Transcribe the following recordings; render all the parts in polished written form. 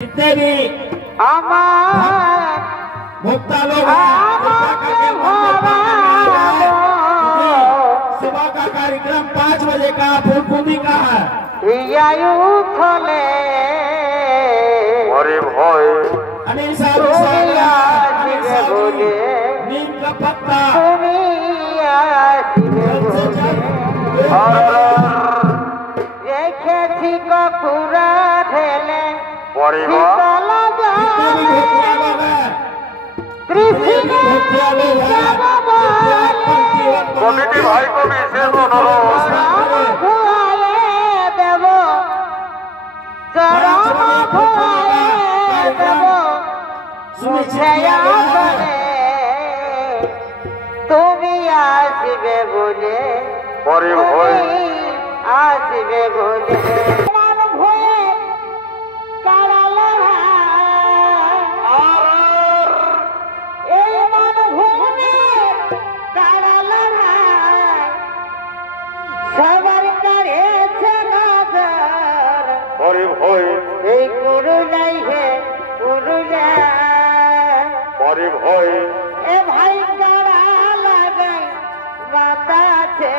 जितने भी भोक्ता लोग सुबह का कार्यक्रम 5 बजे का फूलकुंदी का है। अनिल नीम का पत्ता पूरा ढेले कमिटी भाई को भी विशेष अनुरोध तुम्हें आसबे बोले आसबे बोले भाई गाड़ा लगे माता छे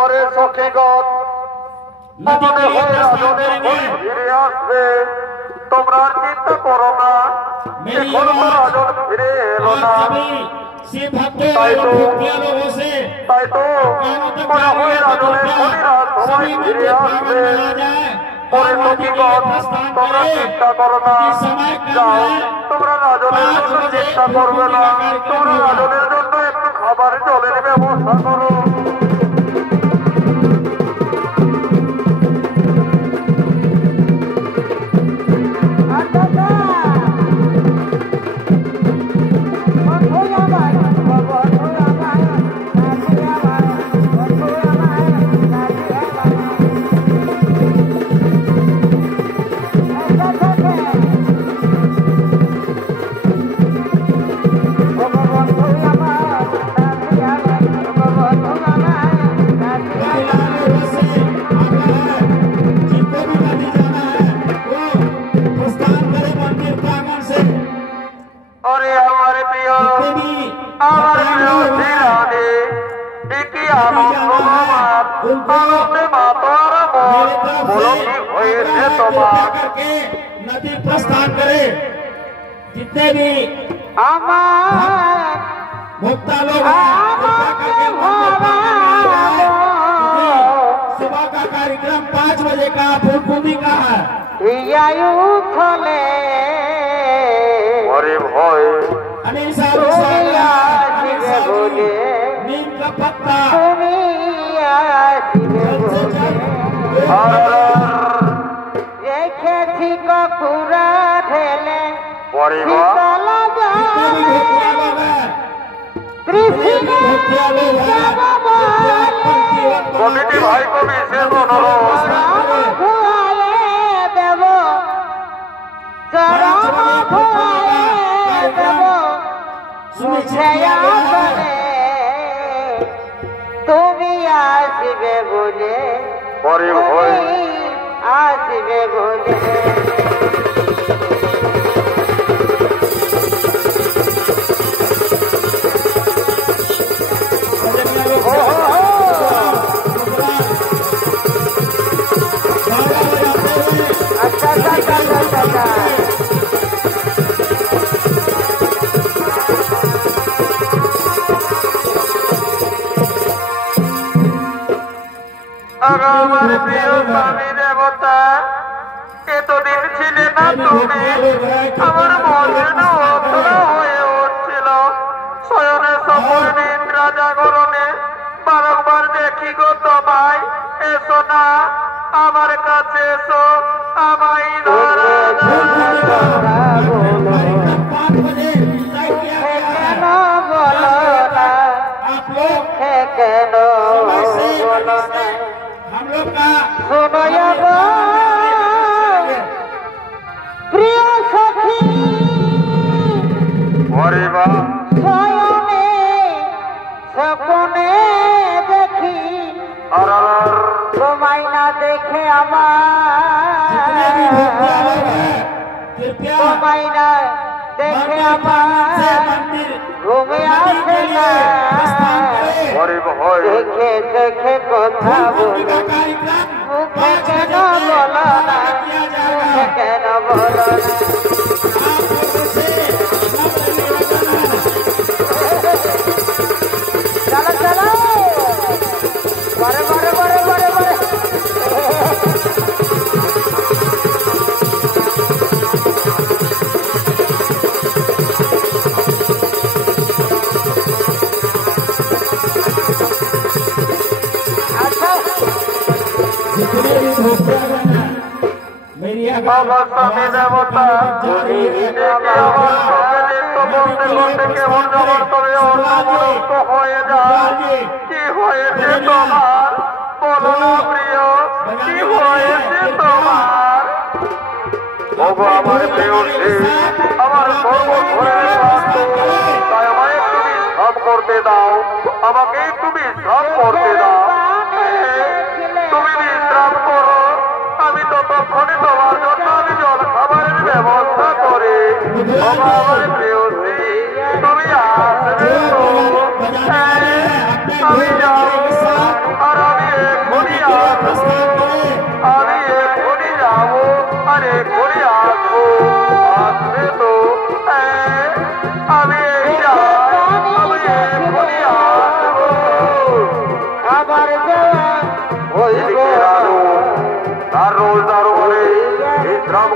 और ये सौखेगौर नदी के लिए प्रस्थान करेंगे। ফিরে আসবে তোমরা আর চিন্তা করো না मेरी এখনো তো রাজন ফিরে এলো आज না सभी शिव भक्तों ताई एवं तो- भक्तिया लोगों से তাই তো कानों तक মনে হয় जाइए तो রাজনের कृपया শরীরা সবাই सभी ফিরে मंदिर प्रांगण আসবে में आ जाए পরে और नदी के लिए সখীগণ प्रस्थान তোমরা करें। চিন্তা করো না कि समय कम যাও है। তোমরা রাজনের 5 জন্য बजे চিন্তা করবে না कार्यक्रम তোমরা होगा। রাজনের জন্য একটু খাবার জলের ব্যবস্থা করো जिनको भी नदी जाना है वो प्रस्थान करे मंदिर प्रांगण से। अरे हमारे प्रिय जितने भी আমার প্রিয় भक्तजन हैं, শ্রীরাধে একই আনন্দ আমার उनको আনন্দে মাতার मेरे মন तरफ বলো से কি आग्रह হয়েছে है, তোমার कृपया करके नदी प्रस्थान करे। जितने भी আমার भक्ता लोग हैं कृपया करके मंदिर प्रांगण में आ जाए, क्योंकि सुबह का कार्यक्रम 5 बजे का फूलकुंभी का है। হিয়ায়ু থলে ওরে ভয় अनिल साहब अनिल साहब नीम का पत्ता তুমি আসিবে जल्द से বলে जल्द রেখেছি কপুরা ঢেলে ওরে বা শীতল जितने भी भक्तिया लोग हैं কৃষ্ণ भक्तिया लोग हैं कृपया पंक्तिबद्ध কমিটি ভাই কবি শেষ অনুরোধ ভুয়ালে দেব চরম ভুয়ালে দেব মুছেয়া বলে তুমি আসবে বলে ওরে ভয় আসবে বলে अच्छा अच्छा अच्छा अच्छा আর আমার প্রিয় স্বামী দেবতা এতদিন ছিলে না তুমি আমার মন যেন অতলা হয়ে উঠছিল শয়নে সফর নিদ্রা জাগরণে বারংবার দেখি গো তোমায় এসো না আমার কাছে এসো আমায় ধরা पाँच बजे तय किया गया है। কেন বলো না आप लोग কেন समय से বলো না हम लोग का শোনো গো প্রিয় সখী ওরে বা শয়নে স্বপ্নে দেখি और তোমায় না দেখে जितने भी भक्तिया আমার लोग हैं कृपया তোমায় না দেখে मंदिर प्रांगण से আমার मंदिर ঘুমে नदी আসে के लिए प्रस्थान না करें। ওরে ভয় দেখে দেখে কথা फूलकुंभी বলি का कार्यक्रम মুখে 5 কেন बजे से বলো না किया মুখে जाएगा। কেন বলো না आप लोगों से नम्र निवेदन है চলো চলো বড় বড় বড় বড় বড় আচ্ছা जितने भी भक्तजन हैं मेरी বাবা স্বামী দেবতা দেখে আমার চোখে নৃত্য করতে করতে কেমন আমার তবে অন্যমনস্ক হয়ে যায় কি হয়েছে তোমার বলো না প্রিয় কি হয়েছে তোমার ওগো আমার প্রিয় আমার সর্ব ধরে তাই আমায় তুমি সব করতে দাও আমাকে তুমি সব করতে দাও তুমি বিশ্রাম করো আমি ততক্ষণে তোমার জন্য আমি জল খাবারের ব্যবস্থা করি আমার প্রিয় তুমি আসবে তো আমি যাবো আর আমি এখনই আসবো দরবারে এই গ্রাম